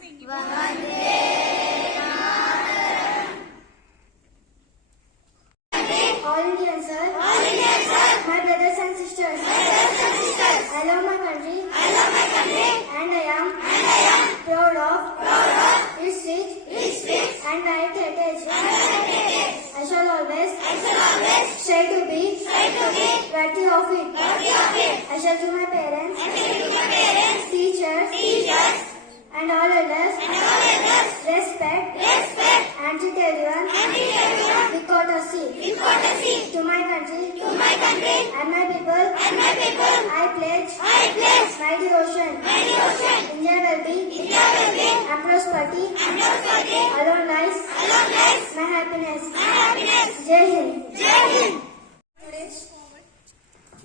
Sing loudly. All Indians, sir. My brothers and sisters. I love my country. And I am proud of its rich and wide heritage. I shall always strive to be worthy of it. I shall do my parents, teachers, and all others respect and treat everyone with courtesy. To my country and my people, I pledge my devotion. India will be and prosperity. Alone lies my happiness. Jai Hind.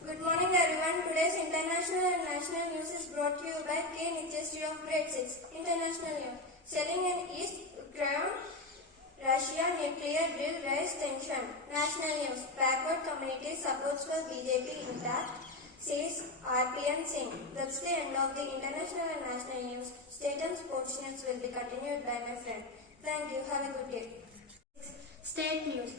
Good morning everyone. Today's international and national news is brought to you by K. Nityasri of grade 6. International news. Selling in East Ukraine, Russia nuclear deal raised tension. National news. Backward community supports for BJP intact, says RPN Singh. That's the end of the international and national news. State and sports news will be continued by my friend. Thank you. Have a good day. State news.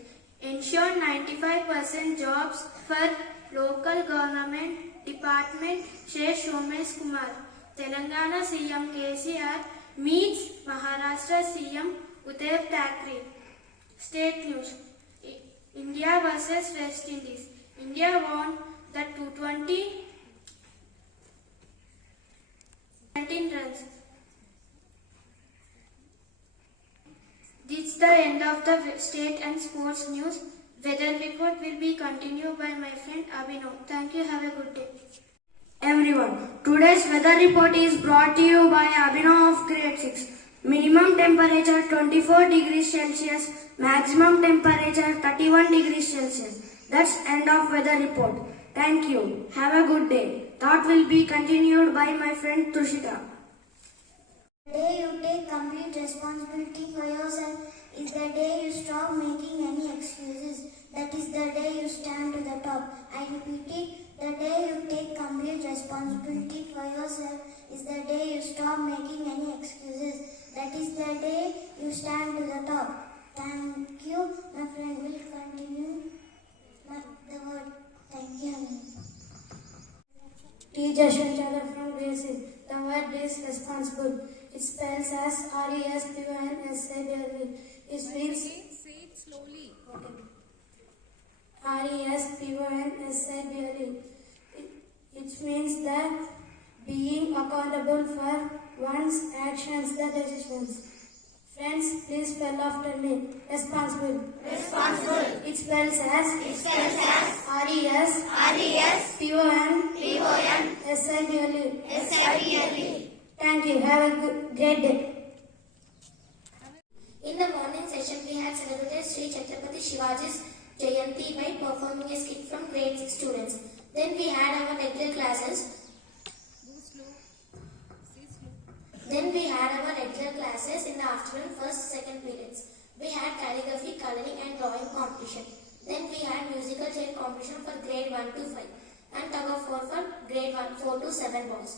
Ensure 95% jobs for local government department, says Somesh Kumar. Telangana CM KCR meets Maharashtra CM Uddhav Thackeray. State news. India versus West Indies. India won the T20 19 runs. This is the end of the state and sports news. Weather report will be continued by my friend Abhinav. Thank you. Have a good day. Everyone, today's weather report is brought to you by Abhinav of grade 6. Minimum temperature 24 degrees Celsius, maximum temperature 31 degrees Celsius. That's end of weather report. Thank you. Have a good day. Thought will be continued by my friend Tushita. The day you take complete responsibility for yourself is the day you stop making any excuses. That is the day you stand to the top. I repeat it. The day you take complete responsibility for yourself is the day you stop making any excuses. That is the day you stand to the top. Thank you. My friend will continue the word. Thank you. T. Jashwant Chandra from grade 6. The word is responsible. It spells as RESPONSIBLE. It means Say it slowly. RESPONSIBLE. It means that being accountable for one's actions, the decisions. Friends, please spell after me. Responsible. It spells as RESPONSIBLE. Thank you. Have a great day. In the morning session, we had celebrated Sri Chhatrapati Shivaji's Jayanti by performing a skit from grade 6 students. Then we had our regular classes. In the afternoon, first, second periods. We had calligraphy, coloring and drawing competition. Then we had musical chair competition for grade 1 to 5 and tug of war for grade 4 to 7 boys.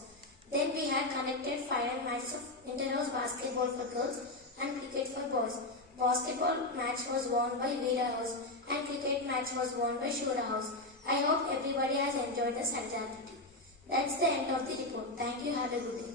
Then we had conducted final matches of inter-house basketball for girls and cricket for boys. Basketball match was won by Veera House and cricket match was won by Shura House. I hope everybody has enjoyed this activity. That's the end of the report. Thank you. Have a good day.